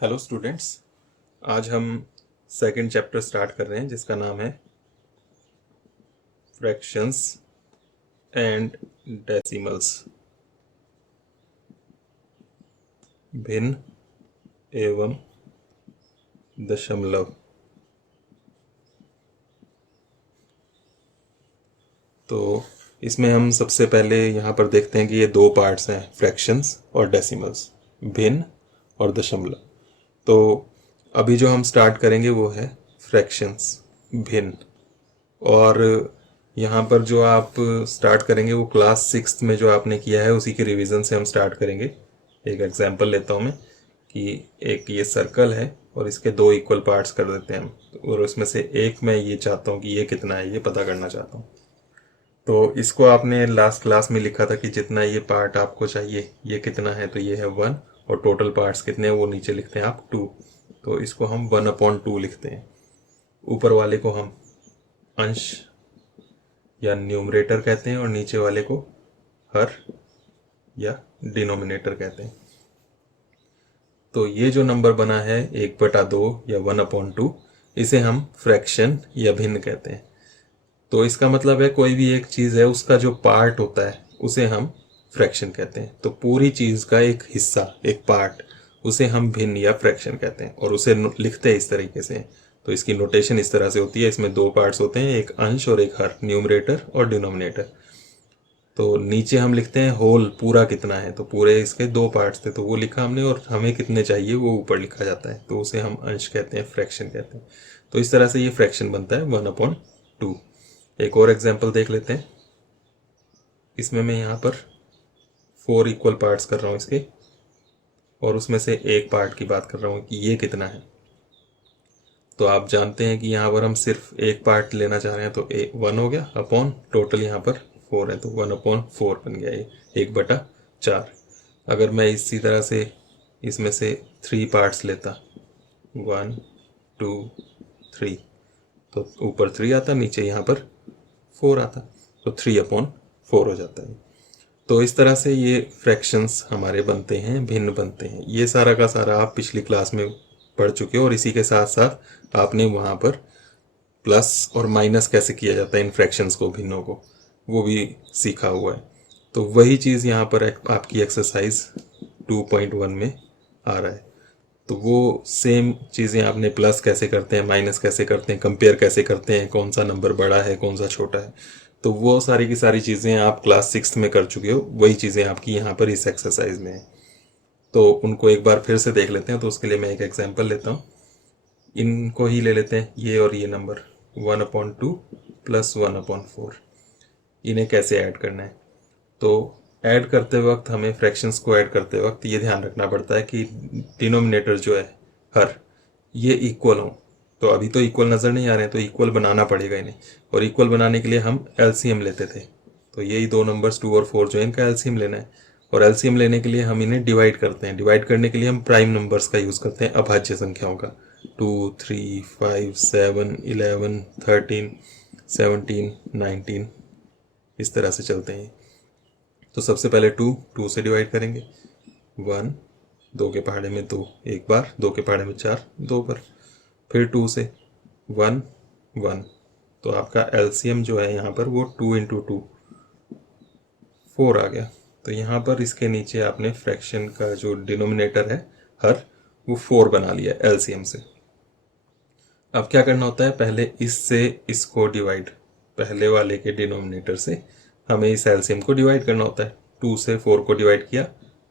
Hello students. आज हम second chapter start कर रहे हैं जिसका नाम है फ्रैक्शंस एंड डेसिमल्स। भिन्न एवं दशमलव। तो इसमें हम सबसे पहले यहाँ पर देखते हैं कि ये दो पार्ट्स हैं, फ्रैक्शंस और डेसिमल्स, भिन्न और दशमलव। तो अभी जो हम स्टार्ट करेंगे वो है फ्रैक्शंस, भिन्न। और यहाँ पर जो आप स्टार्ट करेंगे वो क्लास सिक्स्थ में जो आपने किया है उसी के रिवीजन से हम स्टार्ट करेंगे। एक एग्जांपल लेता हूँ मैं कि एक ये सर्कल है और इसके दो इक्वल पार्ट्स कर देते हैं हम, और उसमें से एक मैं ये चाहता हूँ कि ये कितना है, ये पता करना चाहता हूँ। तो इसको आपने लास्ट क्लास में लिखा था कि जितना ये पार्ट आपको चाहिए ये कितना है, तो ये है 1, और टोटल पार्ट्स कितने हैं वो नीचे लिखते हैं आप 2। तो इसको हम 1/2 लिखते हैं। ऊपर वाले को हम अंश या न्यूमरेटर कहते हैं और नीचे वाले को हर या डिनोमिनेटर कहते हैं। तो ये जो नंबर बना है 1/2 या 1/2, इसे हम फ्रैक्शन या भिन्न कहते हैं। तो इसका मतलब है कोई भी एक चीज़ है उसका जो पार्ट होता है उसे हम फ्रैक्शन कहते हैं। तो पूरी चीज़ का एक हिस्सा, एक पार्ट, उसे हम भिन्न या फ्रैक्शन कहते हैं, और उसे लिखते हैं इस तरीके से। तो इसकी नोटेशन इस तरह से होती है, इसमें दो पार्ट्स होते हैं, एक अंश और एक हर, न्यूमरेटर और डिनोमिनेटर। तो नीचे हम लिखते हैं होल, पूरा कितना है, तो पूरे इसके दो पार्ट्स थे तो वो लिखा हमने, और हमें कितने चाहिए वो ऊपर लिखा जाता है, तो उसे हम अंश कहते हैं, फ्रैक्शन कहते हैं। तो इस तरह से ये फ्रैक्शन बनता है 1/2। एक और एग्जांपल देख लेते हैं। इसमें मैं यहाँ पर 4 इक्वल पार्ट्स कर रहा हूँ इसके, और उसमें से एक पार्ट की बात कर रहा हूँ कि ये कितना है। तो आप जानते हैं कि यहाँ पर हम सिर्फ एक पार्ट लेना चाह रहे हैं, तो 1 हो गया अपॉन टोटल यहाँ पर 4 है, तो 1/4 बन गया ये, 1/4। अगर मैं इसी तरह से इसमें से 3 पार्ट्स लेता, 1 2 3, तो ऊपर 3 आता, नीचे यहाँ पर 4 आता, तो 3/4 हो जाता है। तो इस तरह से ये फ्रैक्शंस हमारे बनते हैं, भिन्न बनते हैं। ये सारा का सारा आप पिछली क्लास में पढ़ चुके हो, और इसी के साथ साथ आपने वहाँ पर प्लस और माइनस कैसे किया जाता है इन फ्रैक्शंस को, भिन्नों को, वो भी सीखा हुआ है। तो वही चीज़ यहाँ पर आपकी एक्सरसाइज 2.1 में आ रहा है। तो वो सेम चीज़ें आपने प्लस कैसे करते हैं, माइनस कैसे करते हैं, कंपेयर कैसे करते हैं, कौन सा नंबर बड़ा है कौन सा छोटा है, तो वो सारी की सारी चीज़ें आप क्लास सिक्स्थ में कर चुके हो। वही चीज़ें आपकी यहाँ पर इस एक्सरसाइज में है। तो उनको एक बार फिर से देख लेते हैं। तो उसके लिए मैं एक एग्जांपल लेता हूँ, इनको ही ले लेते हैं, ये और ये नंबर 1/2 प्लस 1/4। इन्हें कैसे ऐड करना है, तो ऐड करते वक्त हमें, फ्रैक्शंस को ऐड करते वक्त ये ध्यान रखना पड़ता है कि डिनोमिनेटर जो है हर, ये इक्वल हो। तो अभी तो इक्वल नज़र नहीं आ रहे हैं, तो इक्वल बनाना पड़ेगा इन्हें, और इक्वल बनाने के लिए हम एलसीएम लेते थे। तो यही दो नंबर्स 2 और 4 जो है इनका एलसीएम लेना है, और एलसीएम लेने के लिए हम इन्हें डिवाइड करते हैं। डिवाइड करने के लिए हम प्राइम नंबर्स का यूज़ करते हैं, अभाज्य संख्याओं का। 2 3 5 7 11 13 17 19, इस तरह से चलते हैं। तो सबसे पहले 2 से डिवाइड करेंगे, 1, 2 के पहाड़े में 2 एक बार, 2 के पहाड़े में 4 2 बार, फिर 2 से 1 1। तो आपका एलसीएम जो है यहाँ पर वो 2 × 2 4 आ गया। तो यहाँ पर इसके नीचे आपने फ्रैक्शन का जो डिनोमिनेटर है हर, वो 4 बना लिया एलसीएम से। अब क्या करना होता है, पहले इससे इसको डिवाइड, पहले वाले के डिनोमिनेटर से हमें इस एलसीएम को डिवाइड करना होता है। 2 से 4 को डिवाइड किया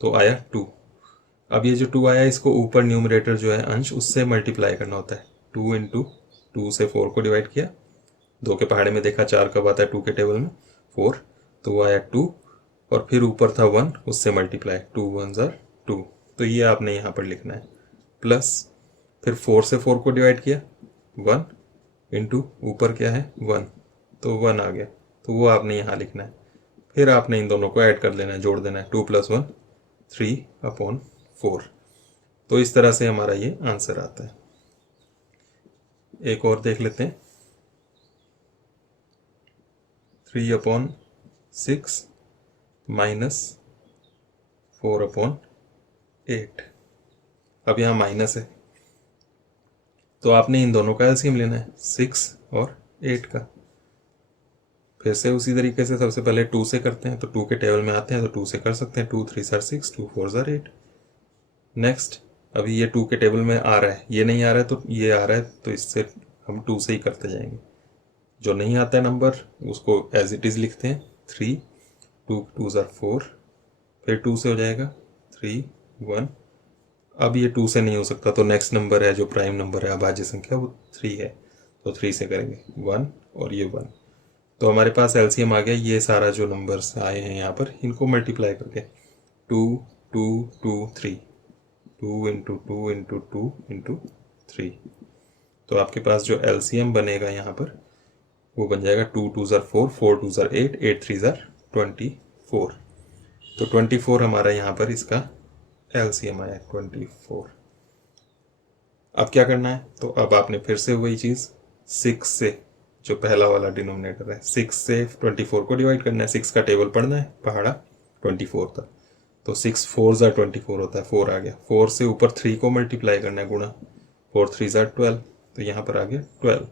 तो आया 2। अब ये जो 2 आया इसको ऊपर न्यूमरेटर जो है अंश, उससे मल्टीप्लाई करना होता है। 2 × 2 से 4 को डिवाइड किया, 2 के पहाड़े में देखा 4 कब आता है 2 के टेबल में, 4, तो वो आया 2, और फिर ऊपर था 1, उससे मल्टीप्लाई, 2 1 2। तो ये आपने यहाँ पर लिखना है, प्लस फिर 4 से 4 को डिवाइड किया, 1 × ऊपर क्या है 1, तो 1 आ गया, तो वो आपने यहाँ लिखना है। फिर आपने इन दोनों को ऐड कर लेना है, जोड़ देना है, 2 + 1 3/4। तो इस तरह से हमारा ये आंसर आता है। एक और देख लेते हैं, 3/6 - 4/8। अब यहाँ माइनस है, तो आपने इन दोनों का एलसीएम लेना है, 6 और 8 का। फिर से उसी तरीके से सबसे पहले 2 से करते हैं, तो 2 के टेबल में आते हैं तो 2 से कर सकते हैं, 2 3 6, 2 4 8। नेक्स्ट, अभी ये 2 के टेबल में आ रहा है, ये नहीं आ रहा है तो ये आ रहा है, तो इससे हम 2 से ही करते जाएंगे। जो नहीं आता है नंबर उसको एज इट इज़ लिखते हैं, 3, 2 2 4, फिर 2 से हो जाएगा 3 1। अब ये 2 से नहीं हो सकता, तो नेक्स्ट नंबर है जो प्राइम नंबर है अभाज्य संख्या, वो 3 है, तो 3 से करेंगे 1 और ये 1। तो हमारे पास एलसीएम आ गया। ये सारा जो नंबर्स आए हैं यहाँ पर, इनको मल्टीप्लाई करके 2 2 2 3, 2 इंटू 2 इंटू 2 इंटू 3, तो आपके पास जो एलसीएम बनेगा यहाँ पर वो बन जाएगा 2 2 4, 4 2 8, 8 3 24। तो 24 हमारा यहाँ पर इसका एलसीएम आया 24। अब क्या करना है, तो अब आपने फिर से वही चीज़ 6 से, जो पहला वाला डिनोमिनेटर है, 6 से 24 को डिवाइड करना है। 6 का टेबल पढ़ना है पहाड़ा 24 तक, तो 6 4 24 होता है, 4 आ गया। 4 से ऊपर 3 को मल्टीप्लाई करना है, गुणा, 4 3 12, तो यहाँ पर आ गया 12,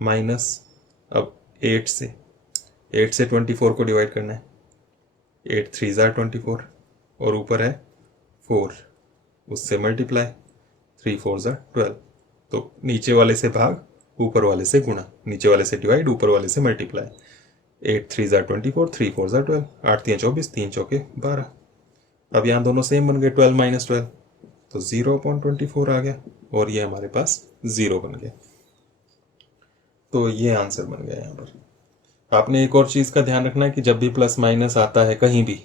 माइनस अब 8 से 24 को डिवाइड करना है, 8 3 24, और ऊपर है 4, उससे मल्टीप्लाई, 3 4 12, तो नीचे वाले से भाग, ऊपर वाले से गुणा, नीचे वाले से डिवाइड, ऊपर वाले से मल्टीप्लाई। 8 3 24, 3 4 12, 8 3 24, 3 चौके 12। अब यहाँ दोनों सेम बन गए, 12 माइनस 12, तो 0/24 आ गया, और ये हमारे पास 0 बन गया। तो ये आंसर बन गया यहाँ पर। आपने एक और चीज़ का ध्यान रखना है कि जब भी प्लस माइनस आता है कहीं भी,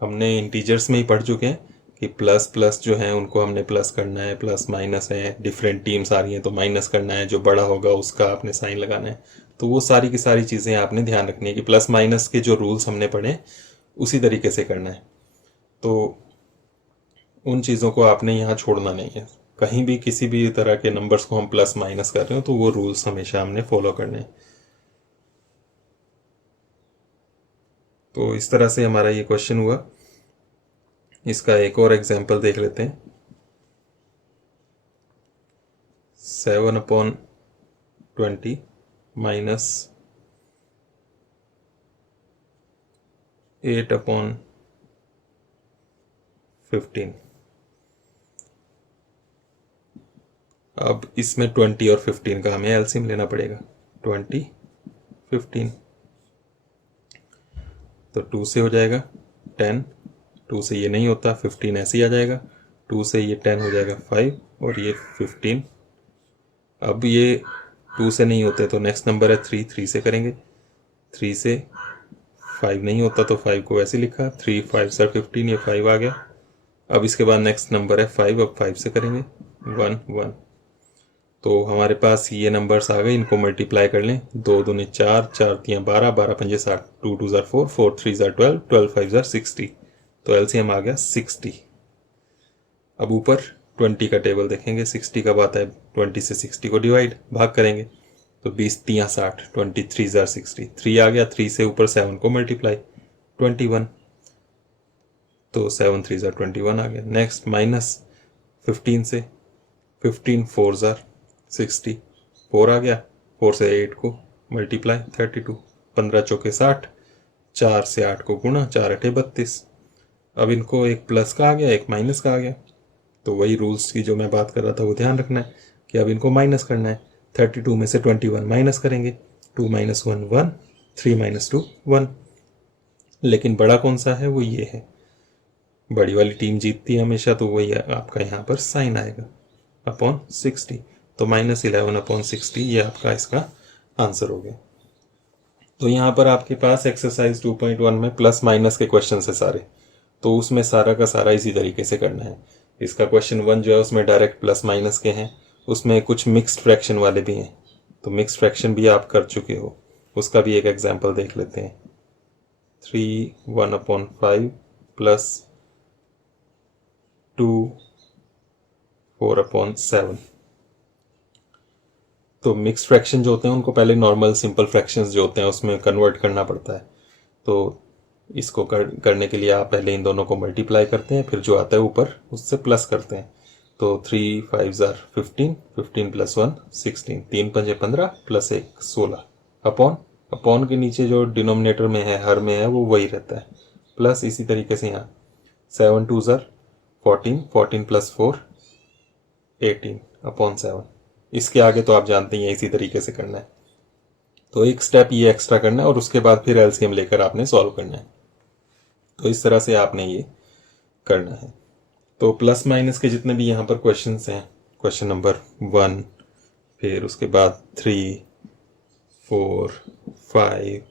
हमने इंटीजर्स में ही पढ़ चुके हैं कि प्लस प्लस जो है उनको हमने प्लस करना है, प्लस माइनस है, डिफरेंट टीम्स आ रही हैं तो माइनस करना है, जो बड़ा होगा उसका आपने साइन लगाना है। तो वो सारी की सारी चीज़ें आपने ध्यान रखनी है कि प्लस माइनस के जो रूल्स हमने पढ़े उसी तरीके से करना है। तो उन चीज़ों को आपने यहाँ छोड़ना नहीं है। कहीं भी किसी भी तरह के नंबर्स को हम प्लस माइनस कर रहे हो तो वो रूल्स हमेशा हमने फॉलो करने हैं। तो इस तरह से हमारा ये क्वेश्चन हुआ। इसका एक और एग्जाम्पल देख लेते हैं। 7/20 माइनस 8/15। अब इसमें 20 और 15 का हमें एलसीएम लेना पड़ेगा। 20 15, तो 2 से हो जाएगा 10, 2 से ये नहीं होता, 15 ऐसे ही आ जाएगा, 2 से ये 10 हो जाएगा 5, और ये 15। अब ये 2 से नहीं होते तो नेक्स्ट नंबर है 3, 3 से करेंगे, 3 से 5 नहीं होता तो 5 को ऐसे लिखा, 3 5 15, ये 5 आ गया। अब इसके बाद नेक्स्ट नंबर है 5, अब 5 से करेंगे 1 1, तो हमारे पास ये नंबर्स आ गए। इनको मल्टीप्लाई कर लें, 2 दूनी 4, 4 3 12, 12 5 60, 2 2 4, 4 3 12, 12 5 60, तो एलसीएम आ गया 60। अब ऊपर 20 का टेबल देखेंगे, 60 कब आता है, 20 से 60 को डिवाइड, भाग करेंगे, तो 20 3 60, 23 60, 3 आ गया, 3 से ऊपर 7 को मल्टीप्लाई, 21, तो 7 3 21 आ गया। नेक्स्ट माइनस 15 से, 15 4 60, 4 आ गया, 4 से 8 को मल्टीप्लाई, 32, 15 चौके 60, 4 से 8 को गुणा, 4 8 32। अब इनको एक प्लस का आ गया, एक माइनस का आ गया, तो वही रूल्स की जो मैं बात कर रहा था वो ध्यान रखना है कि अब इनको माइनस करना है। 32 में से 21 माइनस करेंगे, 2 - 1 1, 3 - 2 1, लेकिन बड़ा कौन सा है, वो ये है, बड़ी वाली टीम जीतती है हमेशा, तो वही आपका यहाँ पर साइन आएगा अपॉन 60, तो -11/60, ये आपका इसका आंसर हो गया। तो यहाँ पर आपके पास एक्सरसाइज 2.1 में प्लस माइनस के क्वेश्चन है सारे, तो उसमें सारा का सारा इसी तरीके से करना है। इसका क्वेश्चन 1 जो है उसमें डायरेक्ट प्लस माइनस के हैं, उसमें कुछ मिक्स्ड फ्रैक्शन वाले भी हैं, तो मिक्स्ड फ्रैक्शन भी आप कर चुके हो, उसका भी एक एग्जाम्पल देख लेते हैं। 3 1/5 प्लस 2 4/7। तो मिक्स फ्रैक्शन जो होते हैं उनको पहले नॉर्मल सिंपल फ्रैक्शंस जो होते हैं उसमें कन्वर्ट करना पड़ता है, तो इसको करने के लिए आप पहले इन दोनों को मल्टीप्लाई करते हैं, फिर जो आता है ऊपर उससे प्लस करते हैं। तो 3 5 ज़ार 15, 15 प्लस 1 16, 3 पंजे 15 प्लस 1 16 अपॉन, अपॉन के नीचे जो डिनोमिनेटर में है, हर में है, वो वही रहता है, प्लस इसी तरीके से यहाँ 7 2 ज़ार 14, 14 प्लस 4 18 अपॉन 7। इसके आगे तो आप जानते ही हैं इसी तरीके से करना है। तो एक स्टेप ये एक्स्ट्रा करना है और उसके बाद फिर एलसीएम लेकर आपने सॉल्व करना है। तो इस तरह से आपने ये करना है। तो प्लस माइनस के जितने भी यहाँ पर क्वेश्चंस हैं, क्वेश्चन नंबर 1, फिर उसके बाद 3 4 5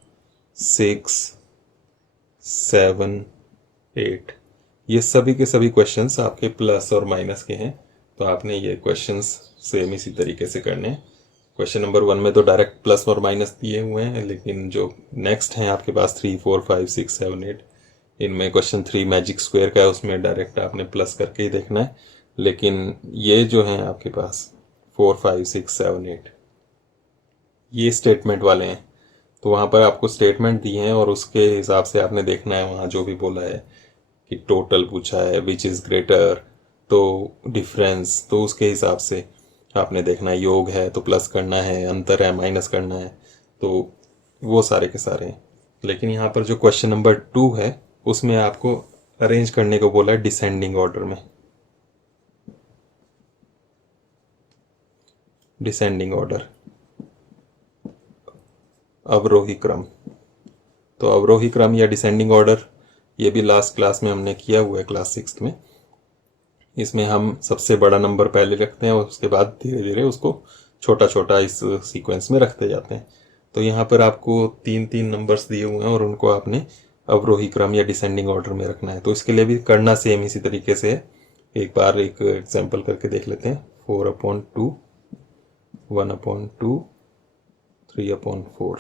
6 7 8, ये सभी के सभी क्वेश्चंस आपके प्लस और माइनस के हैं। तो आपने ये क्वेश्चंस सेम इसी तरीके से करने हैं। क्वेश्चन नंबर 1 में तो डायरेक्ट प्लस और माइनस दिए हुए हैं, लेकिन जो नेक्स्ट हैं आपके पास 3 4 5 6 7 8, इनमें क्वेश्चन 3 मैजिक स्क्वायर का है, उसमें डायरेक्ट आपने प्लस करके ही देखना है। लेकिन ये जो हैं आपके पास 4 5 6 7 8, ये स्टेटमेंट वाले हैं। तो वहाँ पर आपको स्टेटमेंट दिए हैं और उसके हिसाब से आपने देखना है, वहाँ जो भी बोला है कि टोटल पूछा है, विच इज़ ग्रेटर, तो डिफरेंस, तो उसके हिसाब से आपने देखना है। योग है तो प्लस करना है, अंतर है माइनस करना है, तो वो सारे के सारे हैं। लेकिन यहाँ पर जो क्वेश्चन नंबर 2 है उसमें आपको अरेंज करने को बोला है डिसेंडिंग ऑर्डर में, डिसेंडिंग ऑर्डर, अवरोही क्रम। तो अवरोही क्रम या डिसेंडिंग ऑर्डर, ये भी लास्ट क्लास में हमने किया हुआ है, क्लास 6 में। इसमें हम सबसे बड़ा नंबर पहले रखते हैं और उसके बाद धीरे धीरे उसको छोटा छोटा इस सीक्वेंस में रखते जाते हैं। तो यहाँ पर आपको 3 नंबर्स दिए हुए हैं और उनको आपने अवरोही क्रम या डिसेंडिंग ऑर्डर में रखना है। तो इसके लिए भी करना सेम इसी तरीके से है। एक बार एक एग्जांपल करके देख लेते हैं। 4/2, 1/2, 3/4,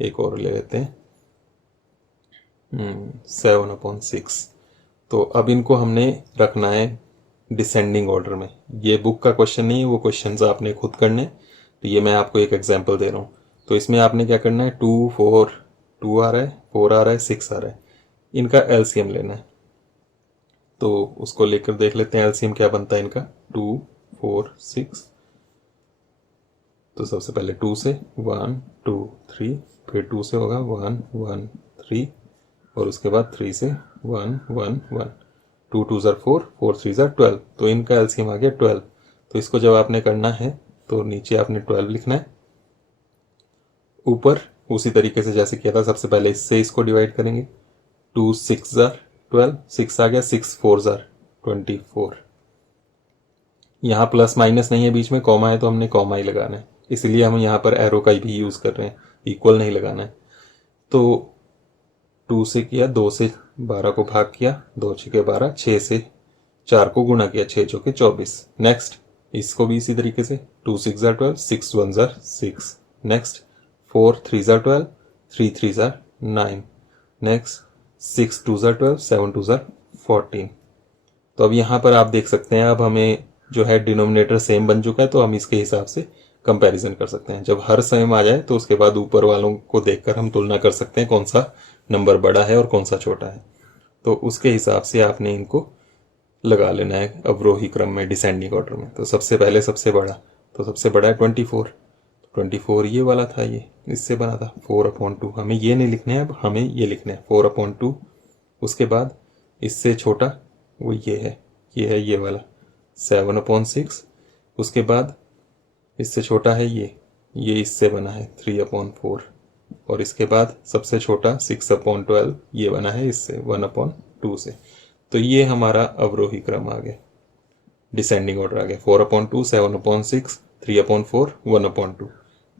एक और ले लेते हैं 7/6। तो अब इनको हमने रखना है डिसेंडिंग ऑर्डर में। ये बुक का क्वेश्चन नहीं है, वो क्वेश्चंस आपने खुद करने। तो ये मैं आपको एक एग्जांपल दे रहा हूँ। तो इसमें आपने क्या करना है, 2 4 2 आ रहा है, 4 आ रहा है, 6 आ रहा है, इनका एलसीएम लेना है। तो उसको लेकर देख लेते हैं एलसीएम क्या बनता है इनका। 2 4 6, तो सबसे पहले 2 से 1 2 3, फिर 2 से होगा 1 1 3, और उसके बाद 3 से 1 1 1, 2 2 ज़ार 4, 4 3 ज़ार 12। तो इनका एलसीएम आ गया 12। तो इसको जब आपने करना है तो नीचे आपने 12 लिखना है, ऊपर उसी तरीके से जैसे किया था, सबसे पहले इससे इसको डिवाइड करेंगे। 2 6 ज़ार 12, 6 आ गया, 6 4 ज़ार 24। यहाँ प्लस माइनस नहीं है, बीच में कॉमा है तो हमने कॉमा ही लगाना है, इसलिए हम यहाँ पर एरो का भी यूज़ कर रहे हैं, इक्वल नहीं लगाना है। तो 2 से किया, 2 से 12 को भाग किया, 2 6 12, 6 से 4 को गुणा किया, 6 चौके 24। नेक्स्ट इसको भी इसी तरीके से 2 6 ज़ार 12, 6 1 ज़ार 6। नेक्स्ट 4 3 ज़ार 12, 3 3 ज़ार 9। नेक्स्ट 6 2 ज़ार 12, 7 2 ज़ार 14। तो अब यहाँ पर आप देख सकते हैं, अब हमें जो है डिनोमिनेटर सेम बन चुका है, तो हम इसके हिसाब से कंपैरिजन कर सकते हैं। जब हर सेम आ जाए तो उसके बाद ऊपर वालों को देखकर हम तुलना कर सकते हैं कौन सा नंबर बड़ा है और कौन सा छोटा है। तो उसके हिसाब से आपने इनको लगा लेना है अवरोही क्रम में, डिसेंडिंग ऑर्डर में। तो सबसे पहले सबसे बड़ा, तो सबसे बड़ा है 24। 24 ये वाला था, ये इससे बना था 4/2। हमें ये नहीं लिखना है, अब हमें ये लिखना है 4/2। उसके बाद इससे छोटा वो ये है ये वाला 7/6। उसके बाद इससे छोटा है ये इससे बना है 3/4। और इसके बाद सबसे छोटा 6/12, ये बना है इससे 1/2 से। तो ये हमारा अवरोही क्रम आ गया, डिसेंडिंग ऑर्डर आ गया। 4/2, 7/6, 3/4, 1/2।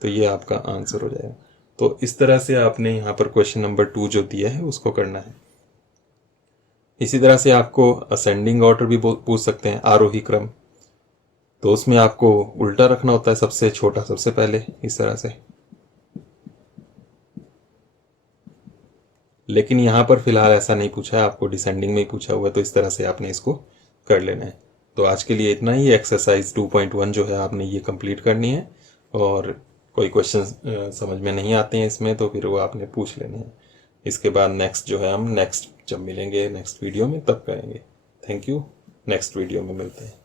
तो ये आपका आंसर हो जाएगा। तो इस तरह से आपने यहाँ पर क्वेश्चन नंबर 2 जो दिया है उसको करना है। इसी तरह से आपको असेंडिंग ऑर्डर भी पूछ सकते हैं, आरोही क्रम। तो उसमें आपको उल्टा रखना होता है, सबसे छोटा सबसे पहले, इस तरह से। लेकिन यहाँ पर फिलहाल ऐसा नहीं पूछा है, आपको डिसेंडिंग में ही पूछा हुआ है, तो इस तरह से आपने इसको कर लेना है। तो आज के लिए इतना ही। एक्सरसाइज 2.1 जो है आपने ये कंप्लीट करनी है, और कोई क्वेश्चन समझ में नहीं आते हैं इसमें तो फिर वो आपने पूछ लेने हैं। इसके बाद नेक्स्ट जो है हम नेक्स्ट जब मिलेंगे नेक्स्ट वीडियो में तब करेंगे। थैंक यू, नेक्स्ट वीडियो में मिलते हैं।